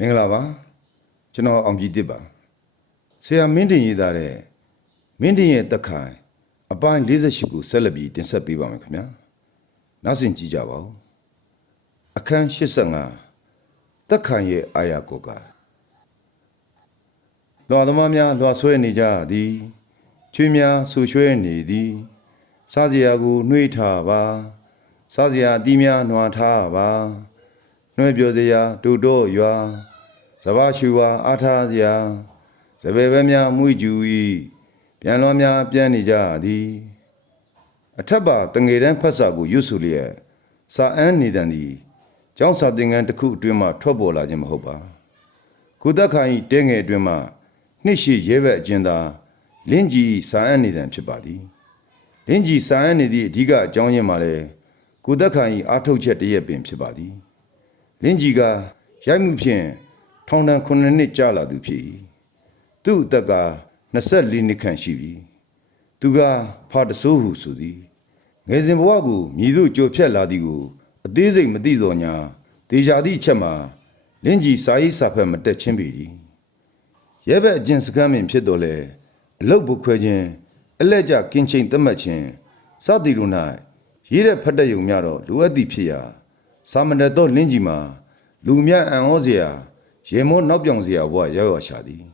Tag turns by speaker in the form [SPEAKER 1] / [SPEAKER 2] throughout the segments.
[SPEAKER 1] မင်္ဂလာပါကျွန်တော်အောင်ကြည်တစ်ပါဆရာမင်းတင်ရေးသားတဲ့မင်းတင်ရဲ့တက်ခိုင်အပိုင်း48ကိုဆက်လက်ပြီးတင်ဆက်ပေးပါမယ်ခင်ဗျာနောက်ဆင်ကြည့်ကြပါဦးအခန်း85တက်ခိုင်ရဲ့အာယာကိုကလွာသမားများလွာဆွဲနေကြသည်ချွေးများဆူရွှဲနေသည်စားစရာကိုနှွေးထားပါစားစရာအတီးများနှွာထားပါနှွဲပြောစရာဒုတော့ရွာ စဘာရှူဝါအားထားစရာစပယ်ပဲများမှုကျူ၏ပြန်လွန်များပြန်နေကြသည်အထက်ပါတငယ်တန်းဖတ်စာကိုရွတ်ဆိုလျက်စာအန်းနေတန်သည်ကျောင်းစာသင်ခန်းတစ်ခုအတွင်းမှထွက်ပေါ်လာခြင်းမဟုတ်ပါကုသခိုင်၏တဲငယ်အတွင်းမှနှစ်ရှိရဲဘက်အကျဉ်းသားလင်းကြီး၏စာအန်းနေတန်ဖြစ်ပါသည်လင်းကြီးစာအန်းနေသည့်အဓိကအကြောင်းရင်းမှာလည်းကုသခိုင်၏အားထုတ်ချက်တစ်ရက်ပင်ဖြစ်ပါသည်လင်းကြီးကရိုက်မှုဖြင့် ထောင်ဒဏ်9နှစ်ကြာလာသူဖြစ်၏သူ့အသက်က24နှစ်ခန့်ရှိပြီသူကဖာတဆိုးဟုဆိုသည်ငယ်စဉ်ဘဝကိုမြည်သူကြိုဖြတ်လာသည်ကိုအသေးစိတ်မသိသောညာဒေချာသည့်အချက်မှာလင်းကြီးစာရေးစာဖတ်မတက်ချင်းပေသည်ရဲဘက်အကျင့်စကမ်းပင်ဖြစ်တော်လဲအလုတ်ပုတ်ခွဲခြင်းအလက်ကြကင်းချိန်သတ်မှတ်ခြင်းစသည်တို့၌ရေးတဲ့ဖတ်တဲ့ယုံများတော့လိုအပ်သည်ဖြစ်ရာစာမဏေတော့လင်းကြီးမှာလူမြတ်အံ့ဩစရာ ရေမောနောက်ပြောင်စရာဘဝရောက်ရရှာသည်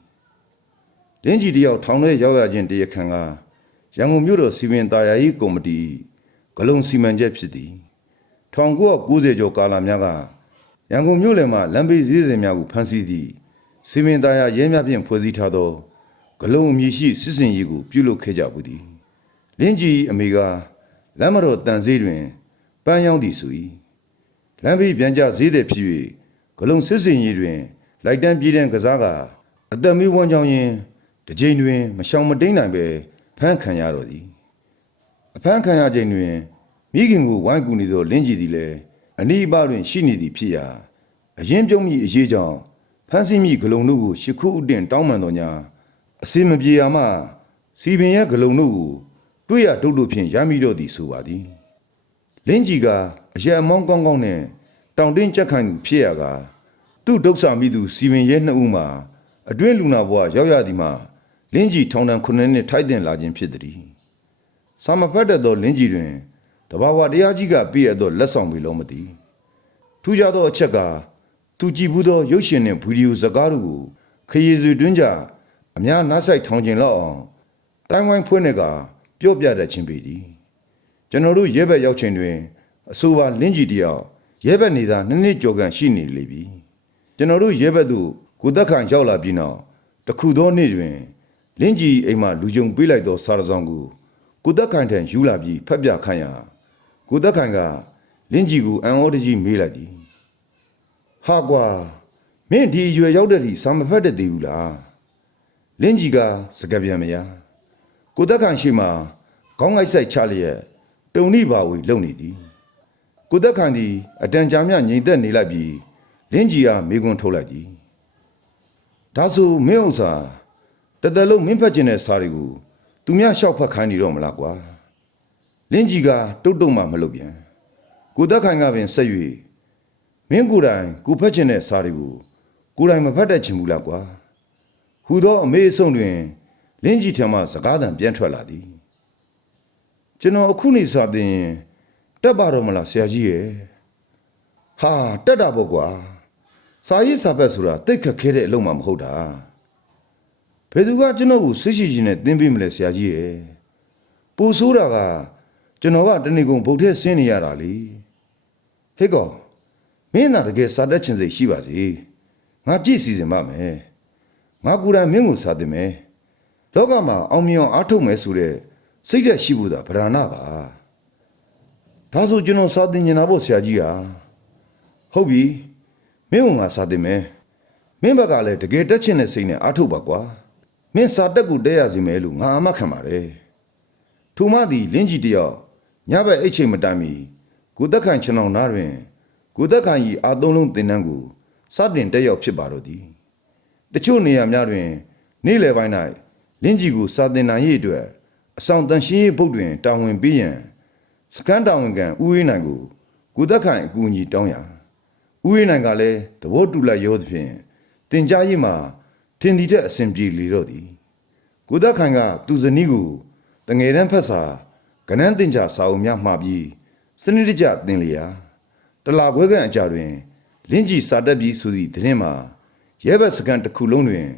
[SPEAKER 1] လင်းကြီးတယောက်ထောင်ထဲရောက်ရခြင်းတရားခံကရန်ကုန်မြို့တော်စီမံသားယာရေးကော်မတီဂလုံစီမံချက်ဖြစ်သည်1990ကျော်ကာလများကရန်ကုန်မြို့လယ်မှာလမ်းဘေးစည်းစိမ်များကိုဖမ်းဆီးသည့်စီမံသားယာရဲများဖြင့်ဖွဲ့စည်းထားသောဂလုံအမည်ရှိစစ်စင်ရေးကိုပြုလုပ်ခဲ့ကြဘူးသည်လင်းကြီးအမေကလမ်းမတော်တန်ဆေးတွင်ပန်းရောက်သည်ဆို၏လမ်းဘေးပြန်ကြဈေးသည်ဖြစ်၍ဂလုံစစ်စင်ရေးတွင် လိုက်တန်းပြေးတဲ့ကစားကအသက်မီးဝမ်းကြောင်းရင်တစ်ကြိမ်တွင် မရှောင်မတိန်နိုင်ပဲဖမ်းခံရတော်သည်အဖမ်းခံရခြင်းတွင်မိခင်ကိုဝိုင်းကူနေသောလင်းကြည်သည်လည်းအနီးအပါးတွင်ရှိနေသည်ဖြစ်ရာအရင်ပြုံးမိအရေးကြောင့်ဖမ်းဆီးမိဂလုံတို့ကိုရှ िख ုအတင်တောင်းပန်တော်ညာအစင်မပြေရမှစီပင်ရဲ့ဂလုံတို့ကိုတွေ့ရဒုတ်တို့ဖြင့်ရမိတော့သည်ဆိုပါသည်လင်းကြီးကအရံမောင်းကောင်းကောင်းနဲ့တောင်တင်းကြက်ခိုင်သူဖြစ်ရက သူ့ဒုက္ခမိသူစီဝင်ရဲနှစ်ဦးမှာအတွင်းလူနာဘဝရောက်ရသည်မှာလင်းကြီးထောင်တန်းခုနှစ်နှစ်ထိုက်တင်လာခြင်းဖြစ်သည်။စာမဖတ်တတ်သောလင်းကြီးတွင်တဘာဝတရားကြီးကပြည့်ရသောလက်ဆောင်ပေလို့မသိ။ထူးခြားသောအချက်ကသူကြည့်ဘူးသောရုပ်ရှင်နှင့်ဗီဒီယိုဇာတ်ကားတို့ကိုခရီးစုတွင်းကြအများနားဆိုင်ထောင်ကျင်လောက်အောင်တိုင်းဝိုင်းဖွင့်နေကပြော့ပြတတ်ခြင်းပေသည်။ကျွန်တော်တို့ရဲဘက်ရောက်ချိန်တွင်အဆိုပါလင်းကြီးတယောက်ရဲဘက်နေသာနှစ်နှစ်ကြော်ကန်ရှိနေလေပြီ ကျွန်တော်တို့ရဲဘက်သို့ကိုသက်ခံရောက်လာပြီးနောက်တခုသောနေ့တွင်လင်းကြီးအိမ်မှလူကြုံပေးလိုက်သောစာတစ်စောင်ကိုကိုသက်ခံထံယူလာပြီးဖတ်ပြခိုင်းရာကိုသက်ခံကလင်းကြီးကိုအံ့ဩတကြီးမေးလိုက်သည်ဟာကွာမင်းဒီအရွယ်ရောက်တဲ့ဒီစာမဖတ်တတ်သေးဘူးလားလင်းကြီးကစကားပြန်မရကိုသက်ခံရှိမှခေါင်းငိုက်ဆိုင်ချလျက်တုံနိပါဝီလုံနေသည်ကိုသက်ခံသည်အတန်ကြာမြငြိမ်သက်နေလိုက်ပြီး လင်းကြီးကမိကွန်းထုတ်လိုက်သည်ဒါဆိုမင်းဥစ္စာတသက်လုံးမင်းဖက်ကျင်တဲ့စာတွေကိုသူများလျှောက်ဖတ်ခိုင်းနေတော့မလားကွာလင်းကြီးကတုတ်တုတ်မှမလုပ်ပြန်ကိုသက်ခံကပင်ဆက်၍မင်းကိုယ်တိုင်ကိုဖက်ကျင်တဲ့စာတွေကိုကိုယ်တိုင်မဖတ်တတ်ချင်ဘူးလားကွာဟူသောအမေအဆုံးတွင်လင်းကြီးထံမှစကားသံပြန်ထွက်လာသည်ကျွန်တော်အခုနေစာသင်ရင်တက်ပါတော့မလားဆရာကြီးရဲ့ဟာတက်တာပေါ့ကွာ စာရေးစာဖတ်ဆိုတာတိတ်ခက်ခဲတဲ့အလုပ်မှမဟုတ်တာဘယ်သူကကျွန်တော်ကိုဆွရှိရှိနဲ့သင်ပေးမလဲဆရာကြီးရဲ့ပူဆိုးတာကကျွန်တော်ကတနေ့ကုန်ဗုတ်ထဲဆင်းနေရတာလေဟေ့ကောင်မင်းသာတကယ်စာတတ်ချင်စိတ်ရှိပါစေငါကြည့်စီစဉ်ပါမယ်ငါကူတိုင်မင်းကိုစာသင်မယ်လောကမှာအောင်မြင်အောင်အားထုတ်မယ်ဆိုတဲ့စိတ်ဓာတ်ရှိဖို့သာဗราဏပါဒါဆိုကျွန်တော်စာသင်နေတာပေါ့ဆရာကြီးဟာဟုတ်ပြီ မင်းကငါစာသင်မယ်မင်းဘက်ကလည်းတကယ်တက်ချင်တဲ့စိတ်နဲ့အားထုတ်ပါကွာမင်းစာတက်ကိုတက်ရစီမယ်လို့ငါအမခံပါတယ်ထိုမှသည်လင်းကြီးတယောက်ညဘက်အိတ်ချိန်မတိုင်မီကိုသက်ခိုင်ကျွန်တော်နားတွင်ကိုသက်ခိုင်ဤအာသုံးလုံးသင်တန်းကိုစတင်တက်ရောက်ဖြစ်ပါတော့သည်တချို့နေရာများတွင် နေ့လယ်ပိုင်း၌လင်းကြီးကိုစာသင်နိုင်ရေးအတွက်အဆောင်တန်ရှင်းရေးဘုတ်တွင်တာဝန်ပေးရန်စကန်တာဝန်ခံဦးအေးနိုင်ကိုကိုသက်ခိုင်အကူအညီတောင်းရာ ဦးအေးနိုင်ကလည်းသဘောတူလိုက်ရောသဖြင့်တင်ကြားရေးမှာထင်သည်တဲ့အစဉ်ပြေလေတော့သည်ကိုသက်ခိုင်ကသူဇနီးကိုတငယ်တန်းဖက်စာကနန်းတင်ကြစာအုပ်များမှာပြီးစနစ်တကျသင်လျာတလာခွဲကန်အကြတွင်လင်းကြီးစာတက်ပြီးဆိုသည့်သတင်းမှာရဲဘက်စကန်တစ်ခုလုံးတွင်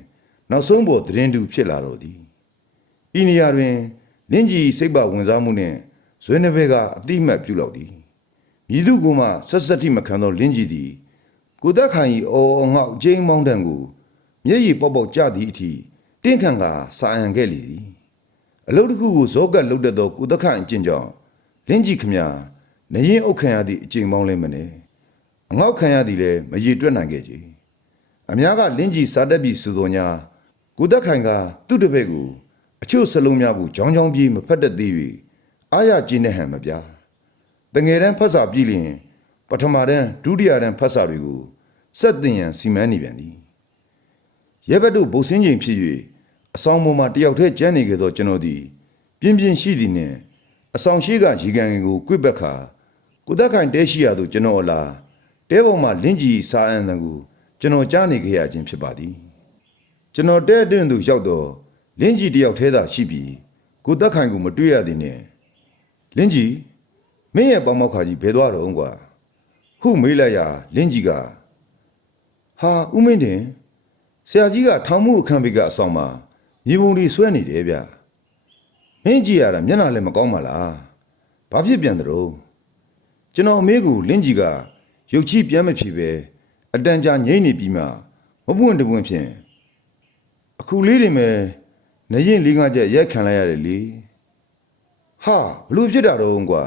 [SPEAKER 1] နောက်ဆုံးပေါ်သတင်းတူဖြစ်လာတော့သည်ဤနေရာတွင်လင်းကြီးစိတ်ပဝင်စားမှုနှင့်ဇွဲနှဘဲကအတိမတ်ပြုလောက်သည် မြည်သူကမှဆက်ဆက်တိမခံသောလင်းကြီးသည်ကိုသက်ခိုင်၏အော်ငေါက်ကျင်းမောင်းတံကိုမျက်ရည်ပေါက်ပေါက်ကျသည့်အထိတင့်ခံကစာအံခဲ့လေသည်အလုတ်တစ်ခုကိုဇောကတ်လုတ်တတ်သောကိုသက်ခိုင်အကျင့်ကြောင့်လင်းကြီးခမညာနရင်အုပ်ခံရသည့်အကျင့်မောင်းလဲမနေအငေါက်ခံရသည်လည်းမရည်တွက်နိုင်ခဲ့ကြအများကလင်းကြီးစားတတ်ပြီးစူသောညာကိုသက်ခိုင်ကသူ့တပည့်ကိုအချို့စလုံးများကိုကြောင်းကြောင်းပြေးမဖတ်တတ်သေး၍အာရကျင်းတဲ့ဟန်မပြ တငယ်တန်းဖတ်စာပြီးလျင်ပထမတန်းဒုတိယတန်းဖတ်စာတွေကိုစက်တင်ရန်စီမံနေပြန်သည်ရဲဘက်တို့ဗုတ်စင်းချိန်ဖြစ်၍အဆောင်ပေါ်မှာတယောက်တည်းကျန်းနေကြသောကျွန်တော်သည်ပြင်းပြင်းရှိသည်နှင့်အဆောင်ရှိကရေကန်ကိုကွစ်ဘက်ခါကိုသက်ခိုင်တဲရှိရသို့ကျွန်တော်အလာတဲပေါ်မှာလင်းကြီးစာအန်တန်ကိုကျွန်တော်ကြားနေခဲ့ရခြင်းဖြစ်ပါသည်ကျွန်တော်တဲအတွင်းသို့ရောက်တော့လင်းကြီးတယောက်တည်းသာရှိပြီးကိုသက်ခိုင်ကိုမတွေ့ရသည်နှင့်လင်းကြီး မင်းရဲ့ပေါမောက်ခါကြီးဘယ်သွားတော့ကွာဟုမေးလိုက်ရာလင်းကြီးကဟာဦးမင်းတင်ဆရာကြီးကထောင်မှုအခန်းဘေးကအဆောင်မှာမြေပုံတွေဆွဲနေတယ်ဗျမင်းကြည့်ရတာမျက်နှာလည်းမကောင်းပါလားဘာဖြစ်ပြန်သလဲကျွန်တော်အမေကိုလင်းကြီးကရုပ်ချီပြန်မဖြစ်ပဲအတန်ကြာငိမ့်နေပြီးမှမပွင့်တပွင့်ဖြင့်အခုလေးတွေမဲ့နေရင်လေးငါးချက်ရိုက်ခံလိုက်ရတယ်လေဟာဘလို့ဖြစ်တာတော့ကွာ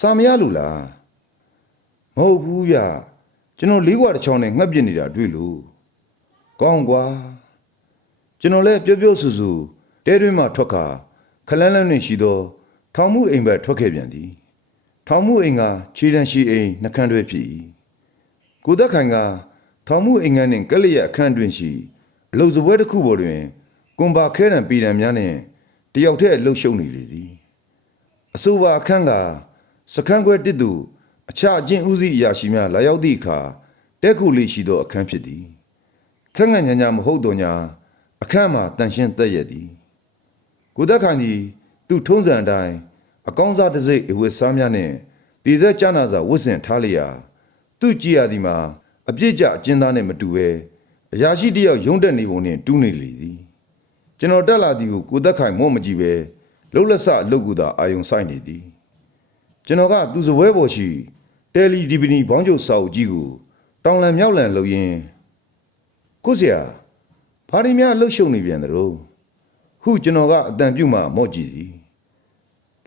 [SPEAKER 1] စာမရလို့လားမဟုတ်ဘူးဗျကျွန်တော်လေးကွာတစ်ချောင်းနဲ့ငှက်ပြစ်နေတာတွေ့လို့ကောင်းကွာကျွန်တော်လည်းပြောပြောဆူဆူတဲတွင်းမှာထွက်ခါခလန်းလန်းနဲ့ရှိသောထောင်မှုအိမ်ဘက်ထွက်ခဲ့ပြန်သည်ထောင်မှုအိမ်ကခြေတန်းရှိအိမ်နှခမ်းတွဲဖြစ်၏ကိုသက်ခိုင်ကထောင်မှုအိမ်ငန်းနှင့်ကက်လျက်အခန်းတွင်ရှိအလုတ်စပွဲတစ်ခုပေါ်တွင်ကွန်ပါခဲတံပီတံများနှင့်တယောက်တည်းအလုတ်ရှုံနေလေသည်အဆိုပါအခန်းက စခန်းခွဲတစ်သူအခြားအချင်းဦးစီးအရာရှိများလာရောက်သည့်အခါတဲခုလေးရှိသောအခန်းဖြစ်သည်ခက်ငန်ညာညာမဟုတ်တော့ညာအခန်းမှာတန်ရှင်းသက်ရသည်ကိုသက်ခိုင်သည်သူ့ထုံးစံအတိုင်းအကောင်းစားတစ်စိတ်အဝတ်စားများနှင့်တည်သက်ကြနာစာဝတ်ဆင်ထားလျာသူ့ကြည့်ရသည်မှာအပြစ်ကြအကျဉ်းသားနှင့်မတူဘဲအရာရှိတစ်ယောက်ရုံးတက်နေပုံနှင့်တူးနေလေသည်ကျွန်တော်တက်လာသည်ကိုကိုသက်ခိုင်မော့မကြည့်ပဲလှုပ်လက်ဆအလုတ်ကူသာအာယုံဆိုင်နေသည် ကျွန်တော်ကသူစပွဲပေါ်ရှိတယ်လီဒီပနီဘောင်းကျုပ်စာအုပ်ကြီးကိုတောင်လန်မြောက်လန်လှုပ်ရင်းကိုဆရာဘာဒီများလှုပ်ရှုံနေပြန်သလိုဟုကျွန်တော်ကအတန်ပြုတ်မှမော့ကြည့်သည်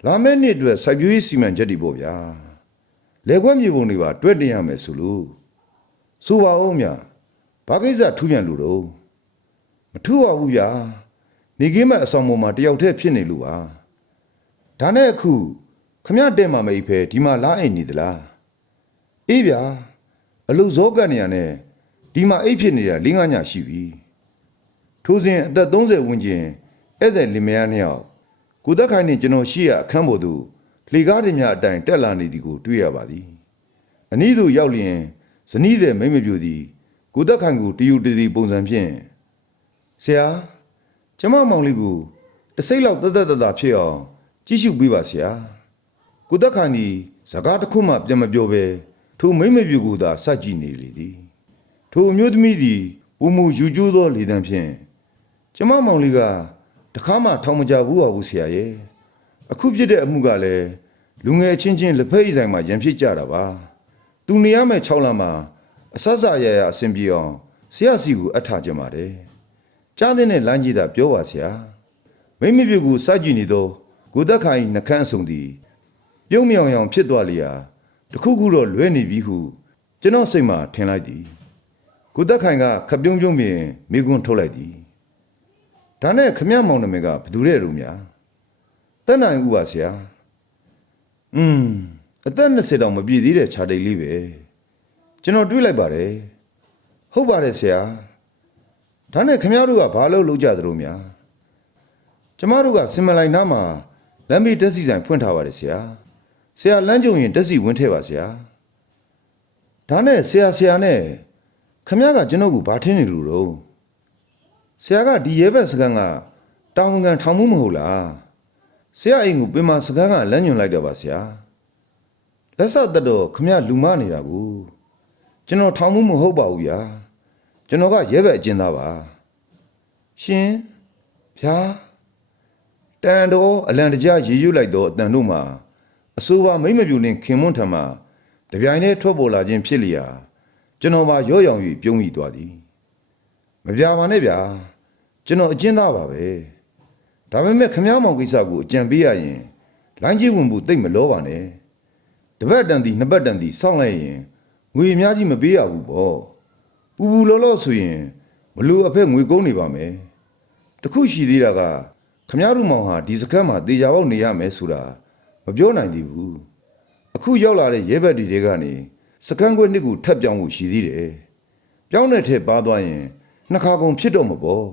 [SPEAKER 1] လာမယ့်နှစ်အတွက်စိုက်ပျိုးရေးစီမံချက်တွေပေါ့ဗျာလေခွက်မြေပုံတွေပါတွဲတင်ရမယ်ဆိုလို့ဆိုပါဦးမြဘာကိစ္စထူးပြန်လို့တော့မထူပါဘူးဗျာနေကင်းမဲ့အဆောင်ပေါ်မှာတယောက်တည်းဖြစ်နေလို့ပါဒါနဲ့အခု ခမရတဲ့မှာမအိပ်ဖဲဒီမှာလာအိမ်နေသလားအေးဗျာအလုဇောကတ်နေရနဲ့ဒီမှာအိပ်ဖြစ်နေတာ၄၅ညရှိပြီထိုးစဉ်အသက်30ဝန်းကျင်ဧည့်သည်လင်မယားနှစ်ယောက်ကိုသက်ခိုင်နဲ့ကျွန်တော်ရှိရအခန်းပေါ်သို့လေကားတွေများအတိုင်တက်လာနေသည်ကိုတွေ့ရပါသည်အနည်းသို့ရောက်လျင်ဇနီးတဲ့မိမ့်မပြူသည်ကိုသက်ခိုင်ကိုတယူတည်တည်ပုံစံဖြင့်ဆရာကျမမောင်လေးကိုတစ်စိတ်လောက်တသက်တသက်ဖြစ်အောင်ကြည့်ရှုပေးပါဆရာ ကိုသက်ခိုင်ဒီစကားတစ်ခုမှပြန်မပြောဘဲထိုမိမ့်မပြူကိုသာစကြည့်နေလေသည်ထိုအမျိုးသမီးသည်ပုံမူယူကျိုးသောလေတံဖြင့်ကျမမောင်လေးကတခါမှထောင်မကြဘူးပါဘူးဆရာရဲ့အခုဖြစ်တဲ့အမှုကလည်းလူငယ်ချင်းချင်းလက်ဖက်ရည်ဆိုင်မှာရံဖြစ်ကြတာပါသူနေရမယ့်6လမှာအဆဆအရရအဆင်ပြေအောင်ဆရာစီကိုအပ်ထားကြပါတယ်ကြားတဲ့နဲ့လမ်းကြီးတာပြောပါဆရာမိမ့်မပြုတ်ကိုစိုက်ကြည့်နေသောကိုသက်ခိုင်နှခမ်းအစုံသည် ပြုံးမြောင်ရောင်ဖြစ်သွားလျာတခုခုတော့လွဲနေပြီဟုကျွန်တော်စိတ်မှာထင်လိုက်သည်ကိုသက်ခိုင်ကခပြုံးပြုံးပင်မိကွန်းထုတ်လိုက်သည်ဒါနဲ့ခမမောင်နမေကဘသူတဲ့လူများတက်နိုင်ဦးပါဆရာอืมအသက်20တောင်မပြည့်သေးတဲ့ခြာတိတ်လေးပဲကျွန်တော်တွေးလိုက်ပါတယ်ဟုတ်ပါတယ်ဆရာဒါနဲ့ခမရတို့ကဘာလို့လုပ်ကြသလိုများကျမတို့ကစင်မလိုက်နားမှာလမ်းမေးတက်စီဆိုင်ဖွင့်ထားပါတယ်ဆရာ ဆရာလမ်းကြုံရင်တက်စီဝင်ထဲပါဆရာဒါနဲ့ဆရာဆရာနဲ့ခခမရကကျွန်တော်ကိုဘာထင်းနေလို့တော့ဆရာကဒီရဲဘက်စကန်ကတောင်ကန်ထောင်မှုမဟုတ်လားဆရာအိမ်ကိုပင်မစကန်ကလမ်းညွန်လိုက်တော့ပါဆရာလက်ဆက်သက်တော့ခမရလူမနေတာကိုကျွန်တော်ထောင်မှုမဟုတ်ပါဘူးဗျာကျွန်တော်ကရဲဘက်အကျဉ်းသားပါရှင်ဗျာတန်တော်အလံတကြားရေရွတ်လိုက်တော့အတန်တို့မှာ အဆိုပါမိမ့်မပြူလင်းခင်မွန်းထံမှာတပြိုင်တည်းထွက်ပေါ်လာခြင်းဖြစ်လျာကျွန်တော်ပါရော့ရောင်၍ပြုံးမိသွားသည်မပြပါနဲ့ဗျာကျွန်တော်အကျဉ်းသားပါပဲဒါပေမဲ့ခမ ्या မောင်ကိစ္စကိုအကြံပေးရရင်လိုင်းကြီးဝင်ဖို့တိတ်မလောပါနဲ့တစ်ပတ်တန်သည်နှစ်ပတ်တန်သည်စောင့်လိုက်ရင်ငွေအများကြီးမပေးရဘူးပေါ့ပူပူလောလောဆိုရင်မလို့အဖက်ငွေကုန်နေပါမယ်တခုရှိသေးတာကခမ ्या တို့မောင်ဟာဒီစခန်းမှာတေချာပေါက်နေရမယ်ဆိုတာမ ပြောနိုင်သေးဘူးအခုရောက်လာတဲ့ရဲဘက်တွေတွေကနေစကန်းခွဲနှစ်ခုထပ်ပြောင်းဖို့ရှိသေးတယ်။ပြောင်းတဲ့ထက်ပါသွားရင်နှစ်ခါကုန်ဖြစ်တော့မှာပေါ့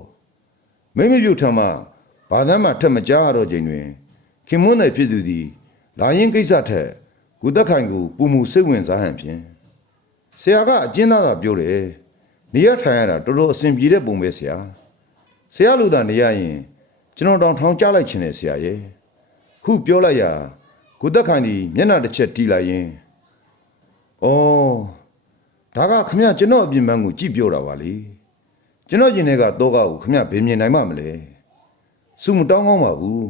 [SPEAKER 1] ။မိမပြုတ်ထမ်းမှဘာသာမှထက်မကြားရတော့ချိန်တွင်ခင်မွန်းနယ်ဖြစ်သူသည်လာရင်ကိစ္စထက်ကုသက်ခိုင်ကိုပူမူစိတ်ဝင်စားဟန်ဖြင့်ဆရာကအကျဉ်းသားသာပြောတယ်။နေရထိုင်ရတာတော်တော်အဆင်ပြေတဲ့ပုံပဲဆရာ။ဆရာလူသာနေရရင်ကျွန်တော်တောင်ထောင်ကြလိုက်ခြင်းနဲ့ဆရာရဲ့။ခုပြောလိုက်ရာ ကိုသက်ခိုင်ဒီမျက်နှာတစ်ချက်တီးလိုက်ရင်ဩဒါကခမရကျွန်တော်အပြင်ပန်းကိုကြည့်ပြောတာပါလေကျွန်တော်ကျင်တဲ့ကတော့ကကိုခမရဘယ်မြင်နိုင်မှမလဲစုမတောင်းကောင်းပါဘူး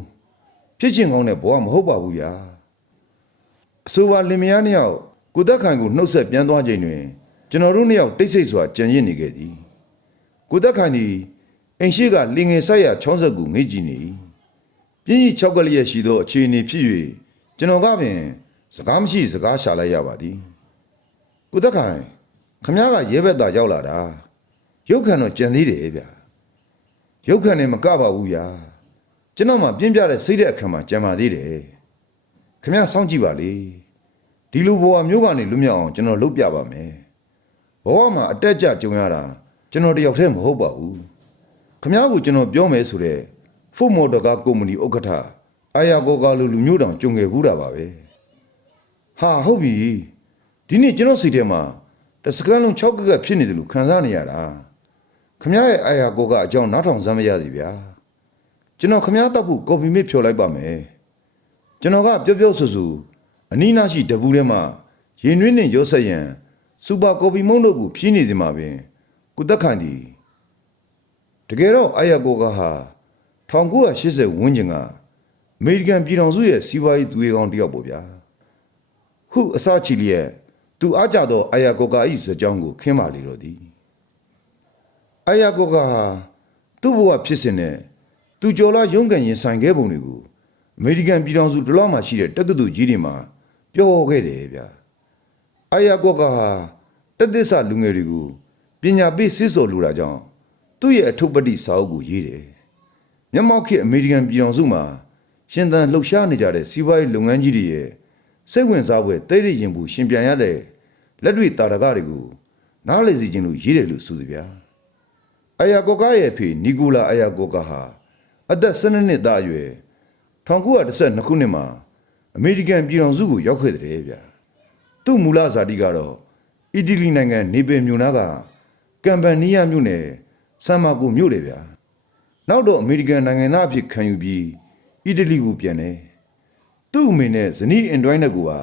[SPEAKER 1] ဖြစ်ချင်ကောင်းတဲ့ဘဝမဟုတ်ပါဘူးဗျာအဆိုပါလင်မယားနှစ်ယောက်ကိုသက်ခိုင်ကိုနှုတ်ဆက်ပြန်သွားချိန်တွင် ကျွန်တော်တို့နှစ်ယောက်တိတ်ဆိတ်စွာကြံရစ်နေခဲ့သည်ကိုသက်ခိုင်သည်အိမ်ရှိကလင်ငယ်ဆိုင်ရချောင်းဆက်ကိုငိတ်ကြည့်နေ၏ပြင်းကြီး၆ကလေးရရှိသောအခြေအနေဖြစ်၍ ကျွန်တော်ကပင်စကားမရှိစကားရှာလိုက်ရပါသည်ကိုသက်ခိုင်ခမည်းကရဲဘက်သားရောက်လာတာရုပ်ခန့်တော့ကြံသေးတယ်ဗျာရုပ်ခန့်နဲ့မကပါဘူးဗျာကျွန်တော်မှပြင်းပြတဲ့စိတ်တဲ့အခါမှာကြံပါသေးတယ်ခမည်းစောင့်ကြည့်ပါလေဒီလိုဘဝမျိုးကနေလွတ်မြောက်အောင်ကျွန်တော်လုပ်ပြပါမယ်ဘဝမှာအတက်အကျကြုံရတာကျွန်တော်တယောက်တည်းမဟုတ်ပါဘူးခမည်းကိုကျွန်တော်ပြောမယ်ဆိုတဲ့ဖုတ်မော်တကားကုမ္ပဏီဥက္ကဋ္ဌ အာယာကိုကာလူလူမျိုးတောင်ကြုံခဲ့ဘူးတာပါပဲဟာဟုတ်ပြီဒီနေ့ကျွန်တော်စိတ်ထဲမှာတစ်စကန်လုံး6ကကက်ဖြစ်နေတယ်လို့ခံစားနေရတာခမရဲ့အာယာကိုကအကြောင်းနားထောင်စမ်းမရစီဗျာကျွန်တော်ခမတောက်ဖို့ကော်ဖီမစ်ဖြော်လိုက်ပါမယ်ကျွန်တော်ကပျော့ပျော့ဆူဆူအနီးနားရှိတပူးထဲမှာရင်နှွေးနဲ့ရောဆက်ရန်စူပါကော်ဖီမုန့်တို့ကိုဖြီးနေစမှာပင်ကုသက်ခိုင်သည်တကယ်တော့အာယာကိုကဟာ1980ဝန်းကျင်က အမေရိကန်ပြည်ထောင်စုရဲ့စီးပွားရေးသူရဲကောင်းတစ်ယောက်ပေါ့ဗျာဟုအစချီလျက်သူအားကြသောအာယာကိုကာ၏ဇကြောင်းကိုခင်းပါလေတော့သည်အာယာကိုကာဟာသူ့ဘဝဖြစ်စဉ်နဲ့သူကြော်လာရုန်းကန်ရင်ဆိုင်ခဲ့ပုံတွေကိုအမေရိကန်ပြည်ထောင်စုတလောက်မှရှိတဲ့တက္ကသိုလ်ကြီးတွေမှာပြောခဲ့တယ်ဗျာအာယာကိုကာဟာတက်သစ္စာလူငယ်တွေကိုပညာပေးစစ်စော်လူတာကြောင့်သူ့ရဲ့အထုပ်ပတိစာအုပ်ကိုရေးတယ်မျက်မှောက်ခေတ်အမေရိကန်ပြည်ထောင်စုမှာ ရှင်သန်လှုပ်ရှားနေကြတဲ့စီးပွားရေးလုပ်ငန်းကြီးတွေရဲ့စိတ်ဝင်စားဖွယ်တိတ်ရရင်မှုရှင်ပြန်ရတဲ့လက်တွေ့တာရကတွေကိုနားလည်စီခြင်းလို့ရေးတယ်လို့ဆိုသူဗျာအယာကိုကာရဲ့ဖေနီကိုလာအယာကိုကာဟာအသက်12နှစ်သားအရွယ်1912ခုနှစ်မှာအမေရိကန်ပြည်ထောင်စုကိုရောက်ခဲ့တဲ့ဗျာသူ့မူလဇာတိကတော့အီတလီနိုင်ငံနေပယ်မြို့နားကကမ်ပန်နီးယားမြို့နယ်ဆန်မာကိုမြို့လေဗျာနောက်တော့အမေရိကန်နိုင်ငံသားအဖြစ်ခံယူပြီး အီတလီကိုပြန်တယ်။သူ့အမေနဲ့ဇနီးအန်ဒရိုင်းနဲ့ကိုပါ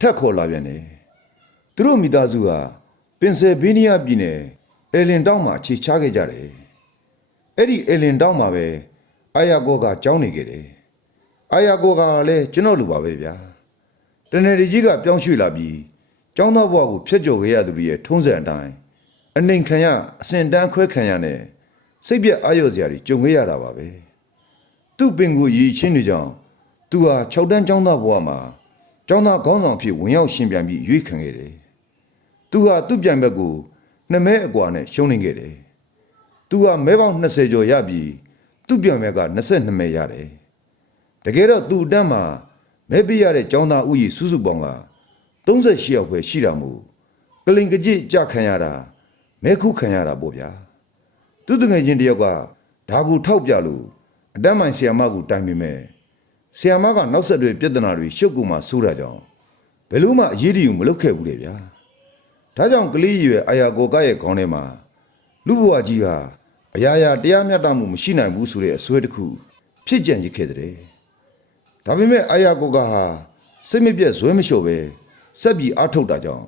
[SPEAKER 1] ထက်ခေါ်လာပြန်တယ်။သူတို့မိသားစုဟာပင်ဆယ်ဗေးနီးယားပြည်နယ်အဲလင်တောင်မှာအခြေချခဲ့ကြတယ်။အဲ့ဒီအဲလင်တောင်မှာပဲအာယာကိုကကြောင်းနေခဲ့တယ်။အာယာကိုကလည်းကျွန်တော်လူပါပဲဗျာ။တနယ်ဒီကြီးကပြောင်းရွှေ့လာပြီးကျောင်းသားဘဝကိုဖျက်ကျော်ခဲ့ရသူတွေရဲ့ထုံးစံအတိုင်းအနှိမ်ခံရအစင်တန်းခွဲခံရတဲ့စိတ်ပြက်အာရုံစရာတွေကြုံခဲ့ရတာပါပဲ။ သူ့ပင်ကိုရည်ချင်းတွေကြောင့်သူဟာ6တန်းကျောင်းသားဘဝမှာကျောင်းသားခေါင်းဆောင်ဖြစ်ဝင်ရောက်ရှင်ပြန်ပြီးရွေးခံခဲ့တယ်။သူဟာသူ့ပြန်ဘက်ကိုနှစ်မဲအကွာနဲ့ရှုံးနေခဲ့တယ်။သူဟာမဲပေါင်း20ကျော်ရပြီးသူ့ပြန်ဘက်က22မဲရတယ်။တကယ်တော့သူ့အတန်းမှာမဲပေးရတဲ့ကျောင်းသားဥယျာဉ်စုစုပေါင်းက38ယောက်ပဲရှိတာမို့ကလင်ကကြစ်ကြခံရတာမဲခုခံရတာပေါ့ဗျာ။သူ့တငယ်ချင်းတယောက်ကဒါကိုထောက်ပြလို့ အတန်းမိုင်ဆီယာမကိုတိုင်ပေမဲ့ဆီယာမကနောက်ဆက်တွဲပြဿနာတွေရှုပ်ကူမှဆိုးတာကြောင့်ဘယ်လို့မှအရေးတယူမလုပ်ခဲ့ဘူးလေဗျာဒါကြောင့်ကလေးရွယ်အာယာကိုကရဲ့ခေါင်းထဲမှာလူဘဝကြီးဟာအရာရာတရားမျှတမှုမရှိနိုင်ဘူးဆိုတဲ့အစွဲတစ်ခုဖြစ်ကြံရစ်ခဲ့တဲ့ဒါပေမဲ့အာယာကိုကဟာစိတ်မပြတ်ဇွဲမလျှော့ပဲစက်ပြီးအားထုတ်တာကြောင့်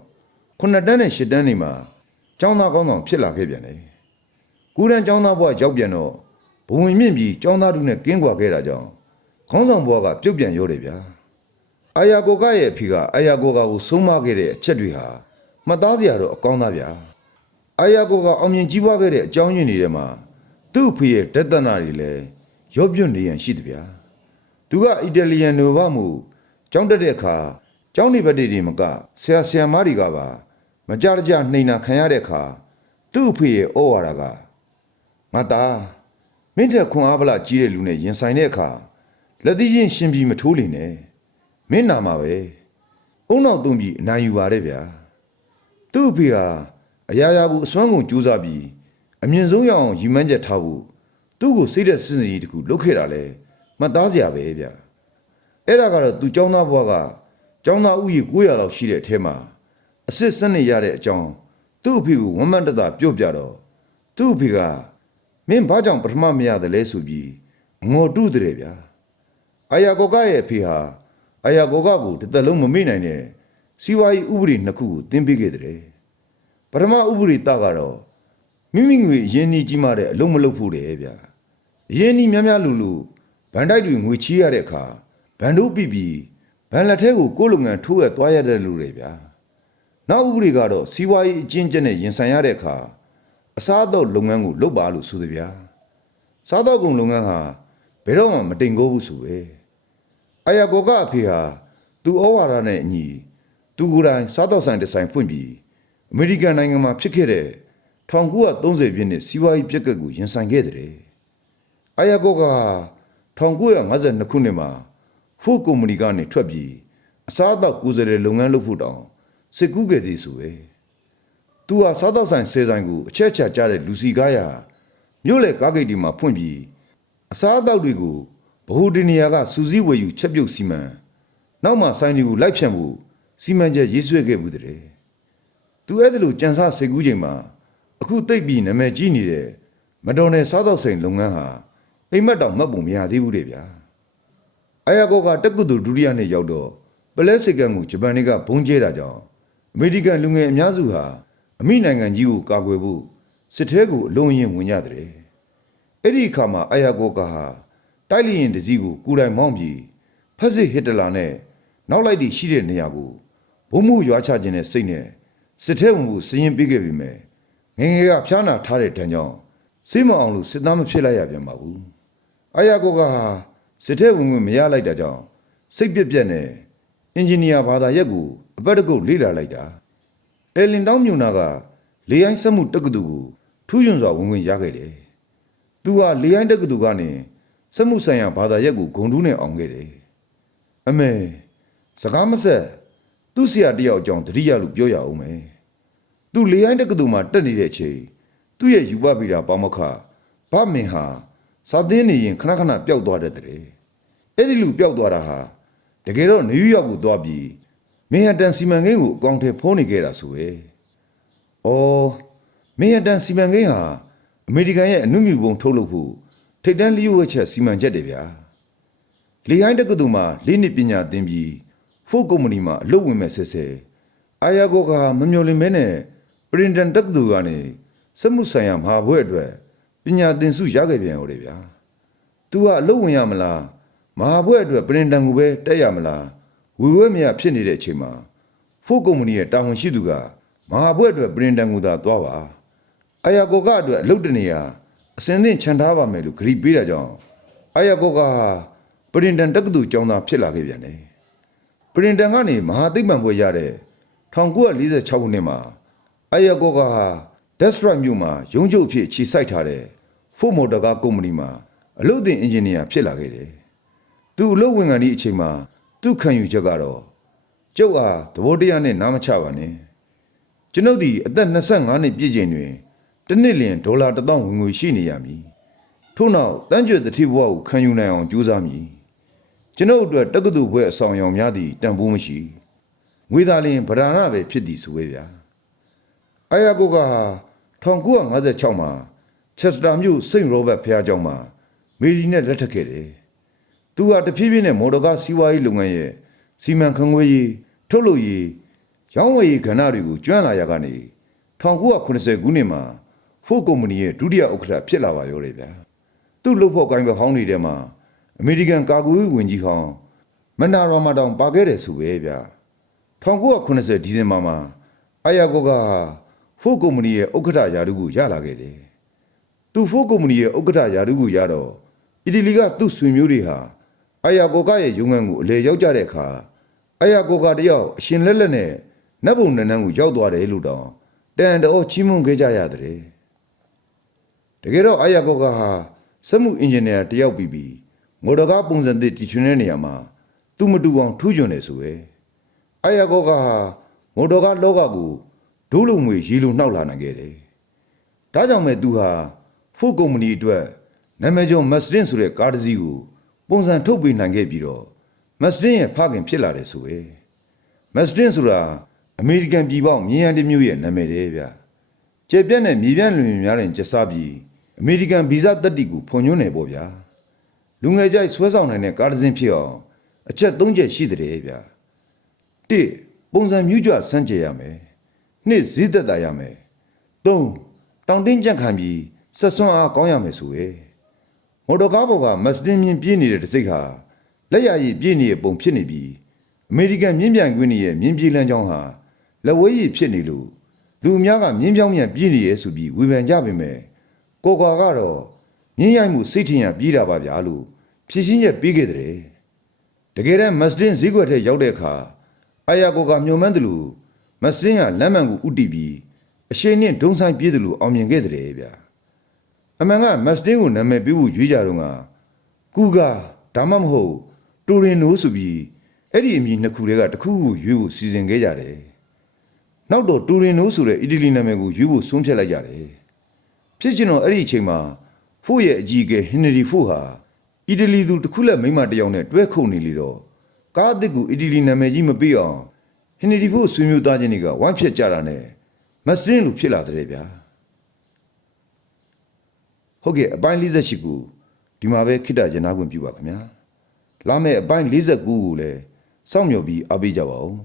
[SPEAKER 1] ခုနှစ်တန်းနဲ့ရှစ်တန်းနေမှာကျောင်းသားကောင်းဆောင်ဖြစ်လာခဲ့ပြန်တယ်ကူရန်ကျောင်းသားဘဝရောက်ပြန်တော့ ဘဝင်မြင့်ပြီးကျောင်းသားတို့နဲ့ကင်းကွာခဲ့တာကြောင့်ခေါင်းဆောင်ဘဝကပြုတ်ပြန်ရောတယ်ဗျာအာယာကိုကရဲ့အဖေကအာယာကိုကကိုဆုံးမခဲ့တဲ့အချက်တွေဟာမှတ်သားစရာတော့အကောင်းသားဗျာအာယာကိုကအောင်မြင်ကြီးပွားခဲ့တဲ့အကြောင်းရင်းတွေထဲမှာသူ့အဖေရဲ့တက်သနာတွေလည်းရော့ပြွတ်နေရန်ရှိတယ်ဗျာသူကအီတလီယန်နိုဗမှုကျောင်းတက်တဲ့အခါကျောင်းနေဘက်တွေမကဆရာဆရာမတွေကပါမကြတကြနှိမ်နာခံရတဲ့အခါသူ့အဖေရဲ့ဩဝါဒကငါသား မင်းထက်ခွန်အားဗလာကြီးတဲ့လူနဲ့ရင်ဆိုင်တဲ့အခါလက်သီးချင်းရှင်ပြီးမထိုးလိမ့်နဲ့မင်းနာမှာပဲအုံနောက်သွင်းပြီးအနိုင်ယူပါတဲ့ဗျာသူ့အဖေဟာအရာရာကိုအစွမ်းကုန်ကြိုးစားပြီးအမြင့်ဆုံးရအောင်ရည်မှန်းချက်ထားဖို့သူ့ကိုစိတ်တဲ့စဉ်းစားရေးတစ်ခုလုပ်ခဲ့တာလဲမှတ်သားစရာပဲဗျာအဲ့ဒါကတော့သူចောင်းသားဘွားကចောင်းသားဥယျာဉ်900လောက်ရှိတဲ့အထဲမှာအစ်စ်စနစ်ရတဲ့အကြောင်းသူ့အဖေကိုဝမ်းမန်းတသာပြော့ပြတော့သူ့အဖေက မင်းဘာကြောင့်ပထမမရတယ်လဲဆိုပြီးငိုတုတဲ့ဗျာအာယာကိုကရဲ့အဖေဟာအာယာကိုကကိုတစ်သက်လုံးမမေ့နိုင်တဲ့စီဝါရေးဥပဒေနှစ်ခုကိုတင်ပေးခဲ့တဲ့ပထမဥပဒေတကတော့မိမိငွေအရင်းနှီးကြီးမှတဲ့အလုံးမလုံးဖို့တယ်ဗျာအရင်းနှီးများများလူလူဗန်တိုက်တွေငွေချီးရတဲ့အခါဗန်တို့ပြီးပြီးဗန်လက်ထဲကိုကိုယ်လုပ်ငန်းထိုးရသွားရတဲ့လူတွေဗျာနောက်ဥပဒေကတော့စီဝါရေးအကျဉ်းကျက်နဲ့ရင်ဆိုင်ရတဲ့အခါ အစားအသောက်လုပ်ငန်းကိုလုပ်ပါလို့ဆိုတယ်ဗျာစားသောက်ကုန်လုပ်ငန်းဟာဘယ်တော့မှမတိမ်ကိုဘူးဆိုပဲအာယာကိုကအဖေဟာသူဩဝါဒနဲ့အညီသူကိုယ်တိုင်စားတော့ဆိုင်တစ်ဆိုင်ဖွင့်ပြီးအမေရိကန်နိုင်ငံမှာဖြစ်ခဲ့တဲ့1930ပြည့်နှစ်စီးပွားရေးပြက်ကတ်ကိုရင်ဆိုင်ခဲ့တဲ့အာယာကိုက1952ခုနှစ်မှာဖုကုမ္ပဏီကနေထွက်ပြီးအစားအသောက်ကိုယ်စားလှယ်လုပ်ငန်းလုပ်ဖို့တောင်စစ်ကူးခဲ့သေးဆိုပဲ သူဟာစားတော့ဆိုင်ဆယ်ဆိုင်ကိုအချက်အချာကြားတဲ့လူစီကားရာမြို့လေကားဂိတ်ဒီမှာဖွင့်ပြီးအစားအသောက်တွေကိုဗဟိုဒီနီယာကစူးစီးဝယ်ယူချက်ပြုတ်စီမံနောက်မှဆိုင်တွေကိုလိုက်ဖြန့်ဖို့စီမံချက်ရေးဆွဲခဲ့မှုတည်းသူအဲ့ဒါလိုကြံစားစိတ်ကူးချိန်မှာအခုတိတ်ပြီးနာမည်ကြီးနေတဲ့မတော်နယ်စားတော့စိန်လုပ်ငန်းဟာအိမ်မက်တောင်မှတ်ပုံမရသေးဘူးတဲ့ဗျာအာယာကောကတက္ကသိုလ်ဒုတိယနှစ်ရောက်တော့ပလဲစိတ်ကံကိုဂျပန်တွေကဘုံကျဲတာကြောင့်အမေရိကန်လူငယ်အများစုဟာ အမိနိုင်ငံကြီးကိုကာကွယ်ဖို့စစ်ထဲကိုအလုံးရင်ဝင်ကြတဲ့အဲ့ဒီအခါမှာအာယာကိုကာဟာတိုက်လျင်တစည်းကိုကိုယ်တိုင်မောင်းပြီးဖက်စစ်ဟစ်တလာနဲ့နောက်လိုက်ပြီးရှိတဲ့နေရာကိုဘုံမှုရွာချခြင်းနဲ့စိတ်နဲ့စစ်ထဲဝင်မှုစရင်ပေးခဲ့ပြီမဲ့ငယ်ငယ်ကဖျားနာထားတဲ့တန်းကြောင့်စိတ်မအောင်လို့စစ်သားမဖြစ်လိုက်ရပြန်ပါဘူးအာယာကိုကာဟာစစ်ထဲဝင်ဝင်မရလိုက်တာကြောင့်စိတ်ပြက်ပြက်နဲ့အင်ဂျင်နီယာဘာသာရက်ကိုအပတ်တကုတ်လေ့လာလိုက်တာ အဲလင်တောင်းမြုံနာကလေအိုင်းစက်မှုတက္ကသိုလ်ကိုထူးချွန်စွာဝင်ဝင်ရခဲ့တယ်သူဟာလေအိုင်းတက္ကသိုလ်ကနေစက်မှုဆိုင်ရာဘာသာရပ်ကိုဂုံတူးနဲ့အောင်ခဲ့တယ်။အမေစကားမဆက်သူ့ဆရာတယောက်အကြောင်းတတိယလို့ပြောရအောင်မယ်။သူလေအိုင်းတက္ကသိုလ်မှာတက်နေတဲ့အချိန်သူ့ရဲ့ယူပဗီတာပါမခဗမင်ဟာစာသင်းနေရင်ခဏခဏပျောက်သွားတဲ့တဲ့။အဲ့ဒီလူပျောက်သွားတာဟာတကယ်တော့နယူးယောက်ကိုသွားပြီး မင်ဟတန်စီမံကိန်းကိုအကောင့်ထဲဖုံးနေခဲ့တာဆိုပဲ။အော်မင်ဟတန်စီမံကိန်းဟာအမေရိကန်ရဲ့အနုမြူပုံထုတ်လုပ်ဖို့ထိပ်တန်းလျှို့ဝှက်ချက်စီမံချက်တွေဗျာလေဟိုင်းတက္ကသိုလ်မှာလေးနှစ်ပညာသင်ပြီးဖို့ကုမ္ပဏီမှာအလုပ်ဝင်မဲ့ဆဲဆဲအာယာကိုကမမျော်လင့်မဲနဲ့ပရင်တန်တက္ကသိုလ်ကနေစက်မှုဆိုင်ရာမဟာဘွဲ့အတွက်ပညာသင်စုရခဲ့ပြန်ရောတယ်ဗျာသူကအလုပ်ဝင်ရမလားမဟာဘွဲ့အတွက်ပရင်တန်ကိုပဲတက်ရမလား ဝီဝဲမရဖြစ်နေတဲ့အချိန်မှာဖို့ကုမ္ပဏီရဲ့တာဝန်ရှိသူကမဟာဘွဲ့အတွက်ပရင်တန်ကိုသာသွားပါအာယာကိုကအတွက်အလုပ်တနေရာအစင်းသင့်ခြံထားပါမယ်လို့ဂရီပေးတာကြောင့်အာယာကိုကဟာပရင်တန်တက္ကသိုလ်ကျောင်းသားဖြစ်လာခဲ့ပြန်တယ်။ပရင်တန်ကနေမဟာသိပ္ပံဘွဲ့ရတဲ့1946ခုနှစ်မှာအာယာကိုကဟာဒက်စထရမြို့မှာရုံးချုပ်အဖြစ်ခြေစိုက်ထားတဲ့ဖို့မော်တာကားကုမ္ပဏီမှာအလုပ်သင်အင်ဂျင်နီယာဖြစ်လာခဲ့တယ်။သူအလုပ်ဝင်ကန်ဒီအချိန်မှာ သူ့ခံယူချက်ကတော့ကျုပ်အားသဘောတရားနဲ့နားမချပါနဲ့။ကျွန်ုပ်သည်အသက်25နှစ်ပြည့်ချိန်တွင်တစ်နှစ်လျင်ဒေါ်လာ1000ဝင်ငွေရှိနေရမည်ထို့နောက်တန်းကျွတ်တတိဘဝကိုခံယူနိုင်အောင်ကြိုးစားမည်ကျွန်ုပ်အတွက်တက္ကသိုလ်ဘွဲ့အဆောင်အယောင်များသည့်တန်ဖိုးမရှိငွေသားလျင်ဗဒနာပဲဖြစ်သည်ဆိုပဲဗျာအာယာကိုက1956မှာချက်စတာမြို့စိန့်ရောဘတ်ဖျားကျောင်းမှာမေရီနဲ့လက်ထပ်ခဲ့တယ်။ သူဟာတဖြည်းဖြည်းနဲ့မော်တော်ကားစီးပွားရေးလုပ်ငန်းရဲ့စီမံခန့်ခွဲရေးထုတ်လုပ်ရေးရောင်းဝယ်ရေးကဏ္ဍတွေကိုကျွမ်းလာရကနေ1980ခုနှစ်မှာဖို့ကုမ္ပဏီရဲ့ဒုတိယဥက္ကဋ္ဌဖြစ်လာပါရောတယ်ဗျာ။သူ့လုပ်ဖို့ကိုင်းပဲဟောင်းနေတဲ့မှာအမေရိကန်ကာကွယ်ရေးဝန်ကြီးဟောင်းမနာရောမာတောင်ပါခဲ့တယ်ဆိုပဲဗျာ။1980ဒီဇင်ဘာမှာအာယာကိုကဖို့ကုမ္ပဏီရဲ့ဥက္ကဋ္ဌရာထူးကိုရလာခဲ့တယ်။သူဖို့ကုမ္ပဏီရဲ့ဥက္ကဋ္ဌရာထူးကိုရတော့အီတလီကသူ့ဆွေမျိုးတွေဟာ အာယာကိုကရဲ့ရုံးခန်းကိုအလေရောက်ကြတဲ့အခါအာယာကိုကတယောက်အရှင်လက်လက်နဲ့နတ်ဘုံနန်းနန်းကိုရောက်သွားတယ်လို့တောင်တန်တော်ချီးမွမ်းခဲ့ကြရတဲ့တကယ်တော့အာယာကိုကဟာစက်မှုအင်ဂျင်နီယာတယောက်ပြီးပြီးမော်တော်ကားပုံစံသစ်တည်ထွင်တဲ့နေရာမှာသူမတူအောင်ထူးချွန်တယ်ဆိုပဲအာယာကိုကဟာမော်တော်ကားလောကကိုဒိုးလုံငွေရေလုံနှောက်လာနိုင်ခဲ့တယ်ဒါကြောင့်မဲ့သူဟာဖို့ကုမ္ပဏီအတွက်နာမည်ကျော်မက်စတင်ဆိုတဲ့ကားတစ်စီးကို ပုံစံထုတ်ပေးနိုင်ခဲ့ပြီးတော့မက်စတင်ရဲ့ဖခင်ဖြစ်လာတယ်ဆိုပဲမက်စတင်ဆိုတာအမေရိကန်ပြည်ပေါင်းမြေရန်တစ်မျိုးရဲ့နာမည်တည်းဗျကျေပြက်နဲ့မြေပြန့်လွင်များတဲ့ကျစားပြီးအမေရိကန်ဗီဇတက်တီကိုဖွံ့ညွှန်းနေပေါ့ဗျာလူငယ်ကြိုက်ဆွဲဆောင်နိုင်တဲ့ကားတစ်စင်းဖြစ်အောင်အချက်၃ချက်ရှိတဲ့ဗျာ၁ပုံစံမြူးကြွဆန်းကျယ်ရမယ်နှစ်ဈေးသက်သာရမယ်၃တောင်တင်းကြက်ခံပြီးဆက်ဆွမ်းအားကောင်းရမယ်ဆိုရယ် မော်တော်ကားပေါ်ကမက်စတင်မြင်ပြေးနေတဲ့တစ်စိတ်ဟာလက်ရည်ပြေးနေတဲ့ပုံဖြစ်နေပြီးအမေရိကန်မြင်းပြိုင်ကွင်းရဲ့မြင်းပြေးလမ်းကြောင်းဟာလက်ဝဲရည်ဖြစ်နေလို့လူအများကမြင်းပြောင်းပြန်ပြေးနေရဲဆိုပြီးဝေဖန်ကြပေမဲ့ကိုကွာကတော့မြင်းရိုက်မှုစိတ်ထင်ရပြေးတာပါဗျာလို့ဖြည့်ရှင်းချက်ပေးခဲ့တဲ့တကယ်တမ်းမက်စတင်ဈေးကွက်ထဲရောက်တဲ့အခါအာယာကိုကမျှော်မှန်းတယ်လို့မက်စတင်ကလမ်းမှန်ကိုဥတီပြီးအရှိန်နဲ့ဒုံဆိုင်ပြေးတယ်လို့အောင်မြင်ခဲ့တယ်ဗျာ အမှန်ကမက်စတင်ကိုနာမည်ပေးဖို့ရွေးကြတော့ကကူကဒါမှမဟုတ်တူရင်နိုးဆိုပြီးအဲ့ဒီအမည်နှစ်ခုတည်းကတစ်ခုကိုရွေးဖို့စီစဉ်ခဲ့ကြတယ်နောက်တော့တူရင်နိုးဆိုတဲ့အီတလီနာမည်ကိုရွေးဖို့ဆုံးဖြတ်လိုက်ကြတယ်ဖြစ်ချင်တော့အဲ့ဒီအချိန်မှာဖို့ရဲ့အကြီးအကဲဟင်နရီဖို့ဟာအီတလီသူတစ်ခုလက်မိန်းမတစ်ယောက်နဲ့တွဲခုန်နေလေတော့ကားအသစ်ကိုအီတလီနာမည်ကြီးမပေးအောင်ဟင်နရီဖို့ဆွေမျိုးသားချင်းတွေကဝမ်းဖြက်ကြတာနဲ့မစတင်လို့ဖြစ်လာတဲ့ဗျာ ဟုတ်ကဲ့အပိုင်း48ကိုဒီမှာပဲခိတ္တကျနာခွင့်ပြုပါခင်ဗျာလာမယ့်အပိုင်း49ကိုလည်းစောင့်မျှော်ပြီးအားပေးကြပါဦး